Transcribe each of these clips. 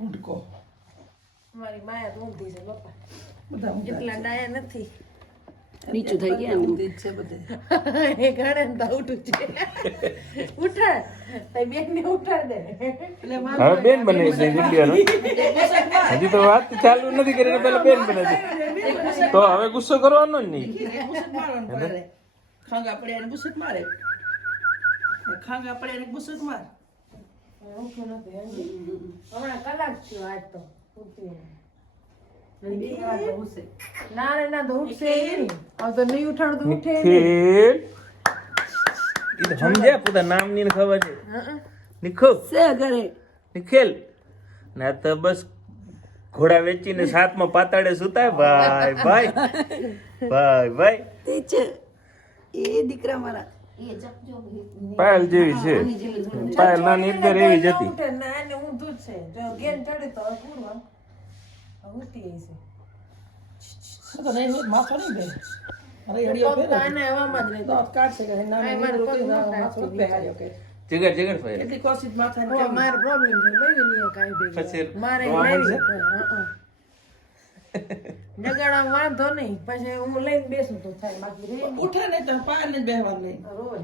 ઊંટકો મારી માયા તો ઊંધી છે બાપા બધા એટલા ડાયા નથી. નીચું થઈ ગયા ઊંધી છે બધે. એ ગાડે ને તો ઉઠું છે. ઉઠાડ. તઈ બેન ને ઉઠાડ દે. એટલે માર બેન બને છે ઇન્ડિયાનો હજી તો વાત ચાલુ નથી કરી ને પેલા બેન બને છે. તો હવે ગુસ્સો કરવાનો જ નહીં. ખાંગા પડે એને ગુસ્સો મારે. ખાંગા પડે એને ગુસ્સો માર. ઉઠું નથી. હમણાં કલાક થયો આજ તો ખબર છે નિખો છે ઘરે નિખેલ ના તો બસ ઘોડા વેચીને સાતમાં પાતાડે સુતાય ભાઈ ભાઈ ભાઈ ભાઈ એ દીકરા મારા પાયલ જેવી છે. પાયલ નાની અંદર એવી જ હતી. નહીં માથો મારો જગર જગર એટલી કોશિશ પ્રોબ્લેમ છે. નહીં કાંઈ મારે? જગાડા વાંધો નહીં પછી હું લઈને બેસું તો થાય બાકી રે ઉઠે ને તો પાર ને બેહવા નહીં. રોજ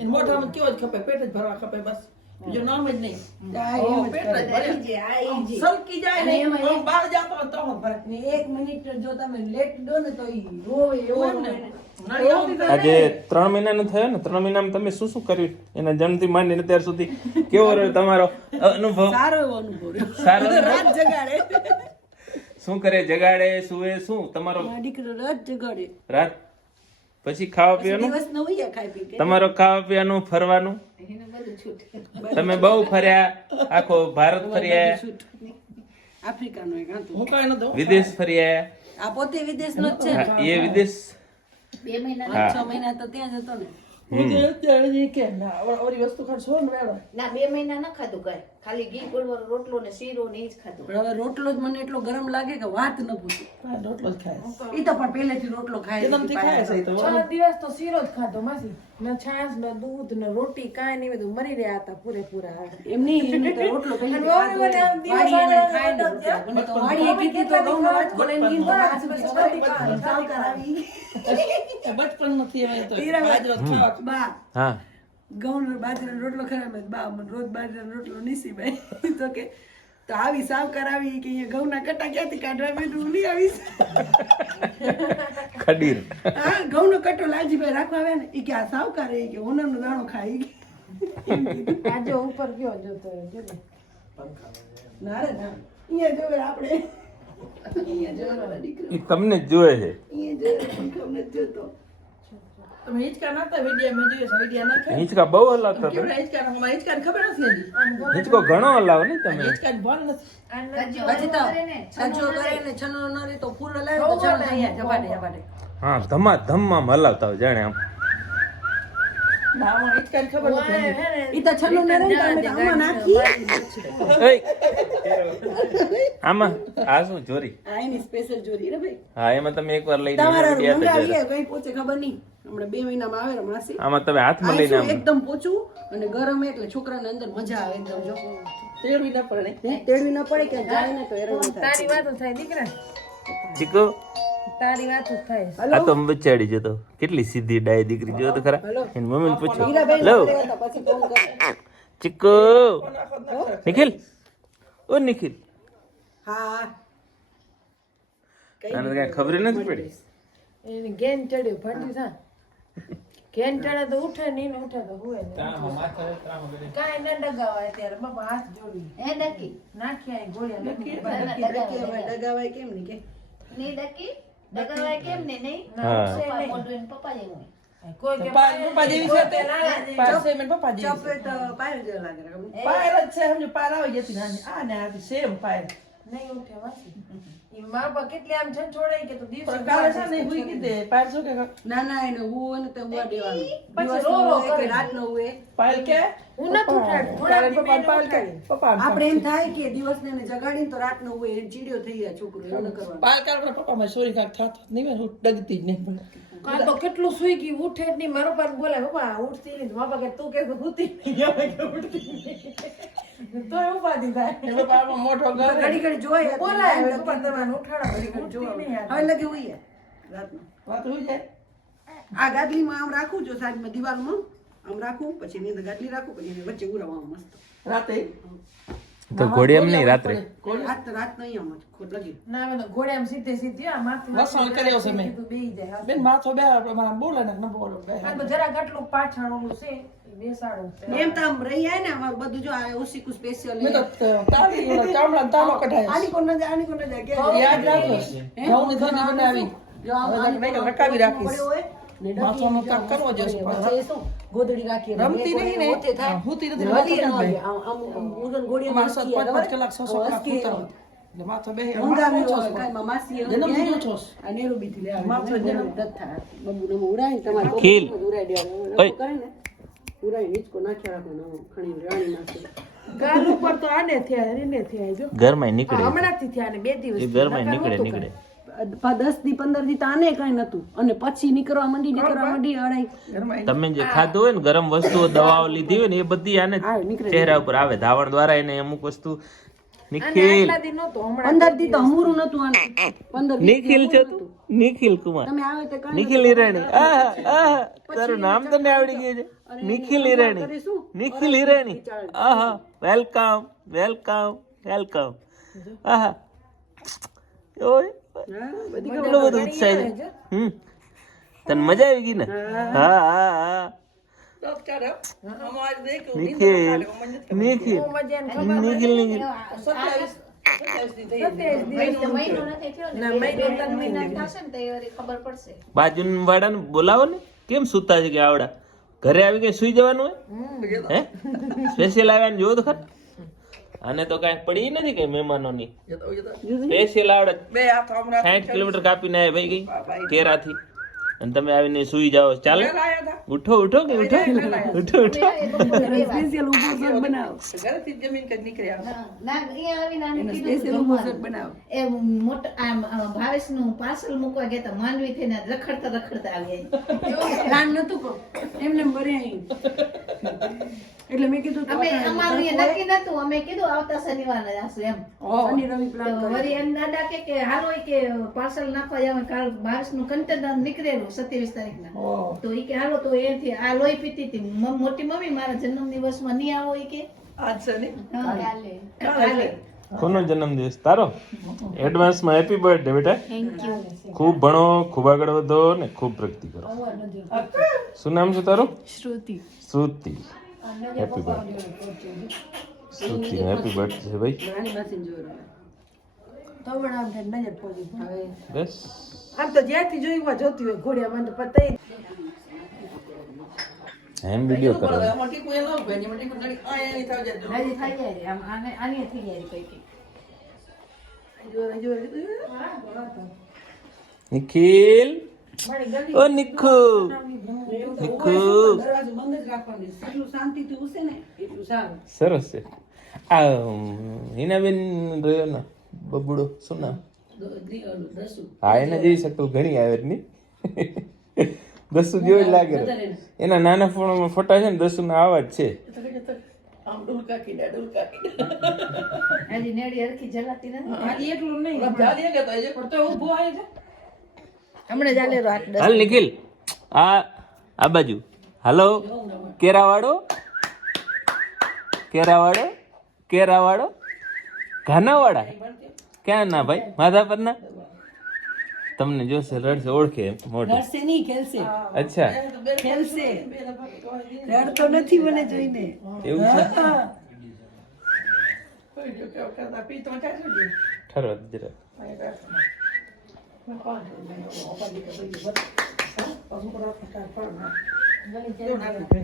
એને મોઢામાં કેવો જ ખપે પેટ જ ભરવા ખપે બસ. બીજો નામ જ નહીં. સલકી જાય ને બહાર જાતો તો ભરે. ને એક મિનિટ જો તમે લેટ દો ને તો ઈ રોવે. આજે ત્રણ મહિનાનો થયો ને ત્રણ મહિનામાં તમે શું શું કર્યું? એના જન્મથી માંડીને અત્યાર સુધી કેવો રહ્યો તમારો અનુભવ? સારો એવો અનુભવ સારો રાત જગાડે. શું કરે? જગાડે સુવે શું? તમારો દીકરો રાત જગાડે. રાત? પછી ખાવા પીવાનું? દિવસ નો ઉયા ખાઈ પી કે. તમારો ખાવા પીવાનું ફરવાનું? તમે બહુ ફર્યા આખો ભારત ફર્યા. વિદેશ ફર્યા. આ પોતે વિદેશનો જ છે ને? એ વિદેશ? પાંચ છ મહિના તો ત્યાં જ હતો ને. હું જે અત્યારે કે ના, વસ્તુ ને ના બે મહિના ના ખાધું કાંઈ. ખાલી ઘી ગોળવાળો રોટલો ને શીરો ને જ ખાધું. પણ હવે રોટલો જ મને એટલો ગરમ લાગે કે વાત ન પૂછો. રોટલો જ ખાય. ઈ તો પણ પહેલેથી રોટલો ખાય તમને ખાય છે તો. છ દિવસ તો શીરો જ ખાધો માસી. ન છાશ ન દૂધ ન રોટી કાંઈ નહીં બધું મરી રહ્યા હતા પૂરેપૂરા. એમની એને તો રોટલો પહેલેથી અને મને તો રોટલા. મને તો ઘઉં નો તો વાટકો લઈને ગઈ તો. એ બચપનમાંથી હવે તો. બાજરો ખાવા. બા હા. ઘઉંનો બાજરાનો રોટલો ખરાબ બા મને રોજ બાજરાનો રોટલો નીસી ભાઈ. તો કે તો આવી સાવ કરાવી કે અહીંયા ઘઉંના કટા ક્યાંથી કાઢવા? મેં કીધું, હું લઈ આવીશ. ખડીર. હા ઘઉંનો કટો લાલજીભાઈ રાખવા આવે ને એ કે આ સાવકાર એ કે ઓનરનો દાણો ખાય આજે ઉપર ગયો જોતો જો ને. રે ના અહીંયા જોવે આપણે. અહીંયા જોવે દીકરો. તમને જોવે છે. અહીંયા જોવે જોતો. તમે હિંચકા નાખતા વીડિયો મેં જોયો છે, નાખે. હિંચકા બહુ હલાવતા તમે હિંચકા નાખો? મારે હિંચકાની ખબર નથી હજી. હિંચકો ઘણો હલાવો ને તમે નથી. તો છજો કરે ને છનો ન રે તો ફૂલ લાવે તો ચાલો અહીંયા જવાડે જવાડે હા ધમા ધમમાં હલાવતા જાણે આમ ના, આમાં હિંચકાની ખબર નથી ને, ઈ તો છનો ને તો અમે આમાં નાખી આમાં આ શું ચોરી આ એની સ્પેશિયલ ચોરી રે ભાઈ. હા એમાં તમે એકવાર લઈને તમારા ગયા હતા કઈ પહોંચે ખબર નહીં. હમણાં બે મહિનામાં આવે ને માસી. આમાં તમે હાથમાં લઈને આમ એકદમ પોચું અને ગરમ એટલે છોકરાને અંદર મજા આવે એકદમ જો. તેડવી ન પડે. તેડવી ન પડે કે જાય ને તો હેરાન થાય. તારી વાતો થાય દીકરા. ચીકુ તારી વાતો થાય આ તો બચાડી જતો કેટલી સીધી ડાય દીકરી જો તો ખરા એની મમ્મીને પૂછો લો આપણે હતા, પછી ફોન કરે ચીકુ નિખિલ ઓ નિખિલ હા આને કઈ ખબર નથી પડી એને ગેન ચડ્યો ફાટ્યું સા ગેન ચડે તો ઉઠે નહીં ઉઠે તો હુએ કાંઈ ન ડગાવાય ત્યારે બાપા હાથ જોડી હે ડકી નાખ્યા એ ડગાવાય, ડગાવાય કેમ નહીં કે ડકી ડગાવાય કેમ ને નહીં પપ્પા જેવું ને ને હુઈ કીધે પાયલ શું કે ના ના એને હું. રાત નો હોય પાયલ કે હું નથી ઉઠાડતી. પપ્પા મેં પાયલ કે ઉઠાડી. પપ્પા આપણે એમ થાય કે દિવસ ને જગાડીને તો રાત નો હોય એને ચીડિયો થઈ જાય છોકરો એવું ન કરવાનું. પાયલ પણ પપ્પા માં સોરી કાક થાત નહીં મેં ડગતી જ નહીં. પણ તો કેટલું સુઈ ગઈ ઉઠે જ નહીં. મારો પાસે બોલે પપ્પા ઉઠતી નહીં. મારા કે તું કે ઉઠતી નહીં? ઉઠતી નહીં. તોય ઉપાધિ થાય. એનો મોટો ઘર ઘડી ઘડી જોઈએ બોલાય પપ્પા તમારે ઉઠાડા ઘડી ઘડી જોવા હવે લગે હોઈએ રાતનું વાત હોય જાય આ ગાદલીમાં આમ રાખું જો સાઈડમાં દિવાલમાં. આમ રાખું પછી એની અંદર ગાટલી રાખું પછી એની વચ્ચે ઉરાવું મસ્ત. રાતે? તો ઘોડી એમ નહીં રાત્રે? રાત રાત નહીં આમ ખોટ લગી. ના તો ઘોડે સીધે સીધી આ માથે વસણ કર્યો છે મેં. બેહી જાય બેન માથો બે મારા બોલે ને ન બોલો બે. જરા તો પાછળ ઓલું છે એ બેસાડું એમ તો આમ રહી જાય ને અમારું બધું જો આ ઓસીકુ સ્પેશિયલ મેં તો તાળી ઓલા તાળો કઢાય. આની કોણ ન જાય આની કોણ ના જાય કે યાદ રાખો. ઘઉંની થેલી બનાવી. જો આ મેં રકાવી રાખીશ. હોય ને ડગી માથાનો કાપ કરવો જોઈશે વચ્ચે એ શું ગોદડી રાખી રમતી નહીં ને ગોળે ઓછે થાય. નથી વળી માથો ન કેમ આવે. આમ આમ આમ ઉડન ગોળીએ અમારા સાથ હસકી પાંચ પાંચ કલાક છ છ કલાક હસકી એટલે માથો બે ઊંઘાવી હોય. કાંઈ માં માસી એવું જન્મથી કહે ને, જો છોસ. આ નેરુબીથી લે માથો જન્મ જન્મ. બબુ નમો ઉડાય તમારે ખીલ. ઉડાય દેવાનું. કરે ને, ઉડાય નીચકો નાખ્યા રાખો. ખણીને રાણી નાખે. ગાલ ઉપર તો આને થયા એને થયા જો ઘરમાં નીકળે હમણાંથી થયા ને બે દિવસ ઘરમાં નીકળે નીકળે પા- દસ દી પંદર દી તો આને કઈ નતું અને પછી નીકળવા માંડી નીકળવા માંડી અડાઈ. તમે જે ખાધું હોય ને ગરમ વસ્તુઓ દવાઓ લીધી હોય ને એ બધી આને ચહેરા ઉપર આવે. ધાવણ દ્વારા એને અમુક વસ્તુ નિખિલ. પંદર દી તો હમુરું નતું આને. પંદર નિખિલ છે તું? નિખિલ કુમાર. તમે આવે તો નિખિલ ઈરાણી આહા આહા. તારું નામ તને આવડી ગયું છે? નિખિલ ઈરાણી નિખિલ ઈરાણી આહા વેલકમ વેલકમ વેલકમ. આહા. ઓય. બધી કેટલો બધો ઉત્સાહ છે હમ. તને મજા આવી ગઈ ને? હા. હા હા તો ચાલો અમારે દેખ નિખિલ નિખિલ. નિખિલ નિખિલ. સત્યાવીસ સત્યાવીસ દી થઈ મહિનો મહિનો નથી થયો ને બે ત્રણ મહિના થશે ને તો એ વળી ખબર પડશે બાજુ વાળાને બોલાવો ને. કેમ સુતા છે કે આવડા? ઘરે આવી કઈ સુઈ જવાનું હોય? હે? સ્પેશિયલ આવ્યા ને જોવો તો ખરા. અને તો કાંઈ પડી નથી કઈ મહેમાનોની. સ્પેશિયલ આવડે બે હાથ હમણાં સાઠ કિલોમીટર કાપીને આવ્યા ભાઈ ગઈ કેરાથી. અને તમે આવીને સુઈ જાઓ. ચાલે? ઉઠો ઉઠો કે ઉઠો? ઉઠો ઉઠો. સ્પેશિયલ ઊભો શર્ટ બનાવો. ઘરથી જમીન કઈ નીકળ્યા હા, ના અહીંયા આવીને આને સ્પેશિયલ ઊભો શર્ટ બનાવો. એ મોટા આમ ભાવેશનું પાર્સલ મૂકવા ગયા તો માંડવી થઈને રખડતા રખડતા આવ્યા પ્લાન નતું કો એમને એમ અહીં એટલે મેં કીધું અમે અમારું એ નક્કી નતું અમે કીધું આવતા શનિવારે જાશું એમ. શનિ રવિ પ્લાન વળી એમ દાદા કે કે હાલો કે પાર્સલ નાખવા જાવ. કાલ બાવીસનું કન્ટેનર નીકળેલું. સત્યાવીસ તારીખના. તો એ કે હાલો તો એથી આ લોહી પીતી હતી. મોટી મમ્મી મારા જન્મ દિવસમાં નહીં આવો એ કે. આજ છે ને? હા, કાલે. કોનો જન્મદિવસ? તારો? એડવાન્સમાં હેપી બર્થડે બેટા. ખૂબ ભણો ખૂબ આગળ વધો ને ખૂબ પ્રગતિ કરો. શું નામ છે તારું? Shruti. Shruti. Happy birthday Shruti happy birthday છે ભાઈ રાણી માસીને જોયો હવે. તો પણ આમ થાય નજર પડી હવે બસ. આમ તો જ્યાંથી જોયું હોય જોતી હોય ઘોડિયા મને પતાઈ એમ વિડિયો કરો મોટી ટીકું લો ભાઈ મોટી ને, નડી આ એની થાવ જાય. નડી થઈ જાય આમ આને આની થઈ જાય કઈ કઈ નિખિલ. ઓ નિખુ નિખુ જ સરસ છે. આ હિનાબેન રહ્યો ને? બબુડો શું નામ? હા એને જેવી શકલ ઘણી આવે ની દસુ જેવો જ લાગે. એના નાના ફોનમાં ફોટા છે ને દસુ ના આવા જ છે. હાલ નિખિલ આ આ બાજુ. હાલો કેરાવાડો કેરાવાડો કેરાવાડો ઘાનાવાડા ક્યાં ના ભાઈ? માધાપરના તમને જોશે રડશે ઓળખે મોઢું. રડશે નહીં ખેલશે. અચ્છા. ખેલશે. રડતો નથી મને જોઈને. એવું છે? ને. જરા